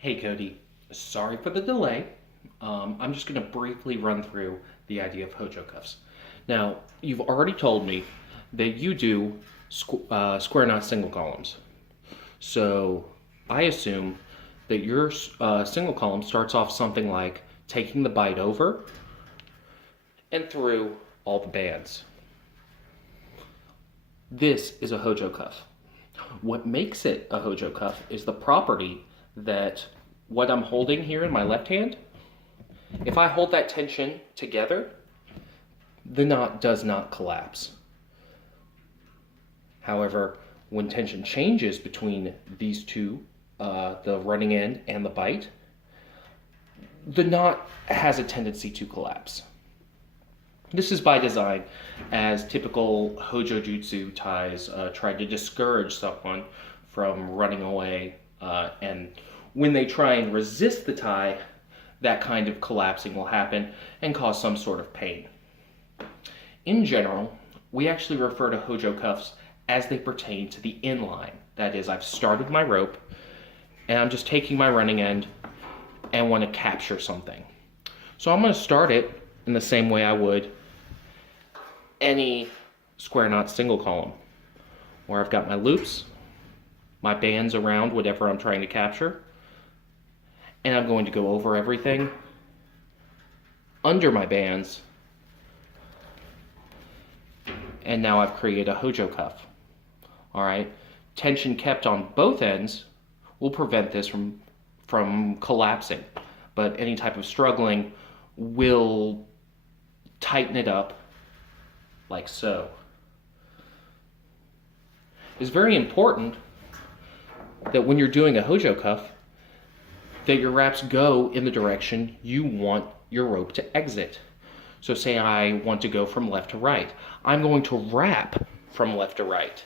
Hey Cody, sorry for the delay. I'm just going to briefly run through the idea of Hojo cuffs. Now, you've already told me that you do square knot single columns. So I assume that your single column starts off something like taking the bite over and through all the bands. This is a Hojo cuff. What makes it a Hojo cuff is the property that what I'm holding here in my left hand, if I hold that tension together, the knot does not collapse. However, when tension changes between these two, the running end and the bite, the knot has a tendency to collapse. This is by design, as typical Hojo Jutsu ties try to discourage someone from running away, and when they try and resist the tie, that kind of collapsing will happen and cause some sort of pain. In general, we actually refer to Hojo cuffs as they pertain to the inline. That is, I've started my rope, and I'm just taking my running end and want to capture something. So I'm going to start it in the same way I would any square knot single column, where I've got my loops, my bands around whatever I'm trying to capture, and I'm going to go over everything under my bands, and now I've created a Hojo cuff. All right, tension kept on both ends will prevent this from collapsing, but any type of struggling will tighten it up like so. It's very important that when you're doing a Hojo cuff, that your wraps go in the direction you want your rope to exit. So say I want to go from left to right. I'm going to wrap from left to right,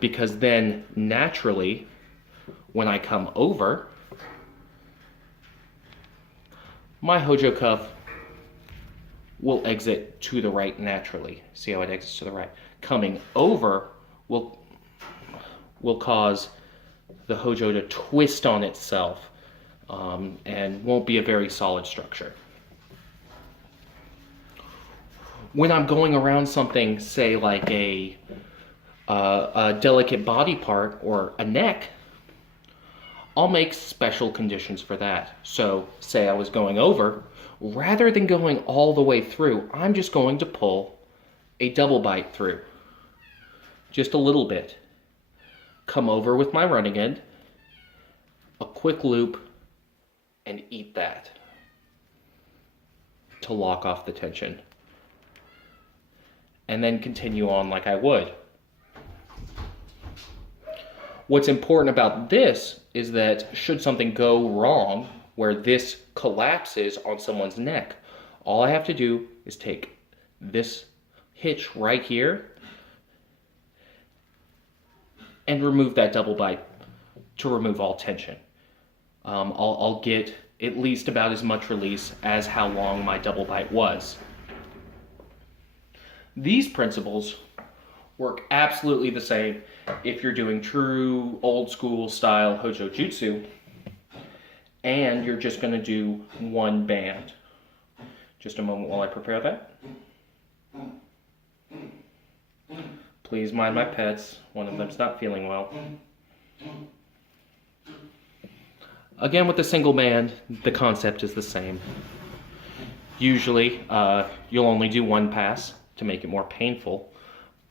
because then naturally, when I come over, my Hojo cuff will exit to the right naturally. See how it exits to the right? Coming over will cause the Hojo to twist on itself, and won't be a very solid structure. When I'm going around something, say like a delicate body part or a neck, I'll make special conditions for that. So say I was going over, rather than going all the way through, I'm just going to pull a double bite through, just a little bit. Come over with my running end, a quick loop, and eat that to lock off the tension. And then continue on like I would. What's important about this is that should something go wrong where this collapses on someone's neck, all I have to do is take this hitch right here and remove that double bite to remove all tension. I'll get at least about as much release as how long my double bite was. These principles work absolutely the same if you're doing true old school style Hojo Jutsu and you're just going to do one band. Just a moment while I prepare that. Please mind my pets. One of them's not feeling well. Again, with the single band, the concept is the same. Usually, you'll only do one pass to make it more painful,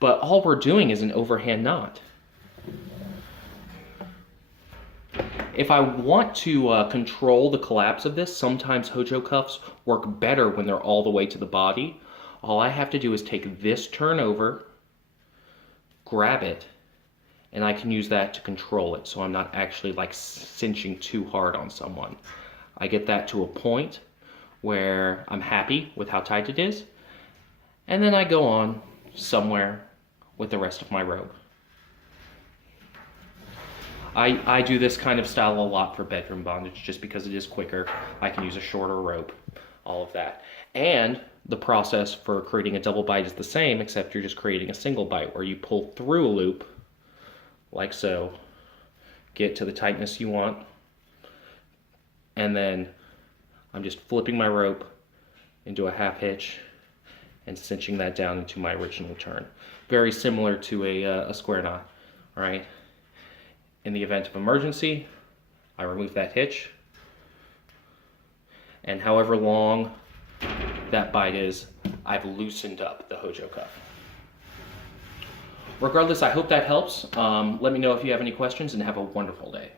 but all we're doing is an overhand knot. If I want to control the collapse of this, sometimes Hojo cuffs work better when they're all the way to the body. All I have to do is take this turn over, grab it, and I can use that to control it, so I'm not actually like cinching too hard on someone. I get that to a point where I'm happy with how tight it is, and then I go on somewhere with the rest of my rope. I do this kind of style a lot for bedroom bondage just because it is quicker. I can use a shorter rope, all of that. And the process for creating a double bite is the same, except you're just creating a single bite where you pull through a loop, like so, get to the tightness you want, and then I'm just flipping my rope into a half hitch and cinching that down into my original turn. Very similar to a square knot, all right? In the event of emergency, I remove that hitch, and however long that bite is, I've loosened up the Hojo cuff. Regardless, I hope that helps. Let me know if you have any questions, and have a wonderful day.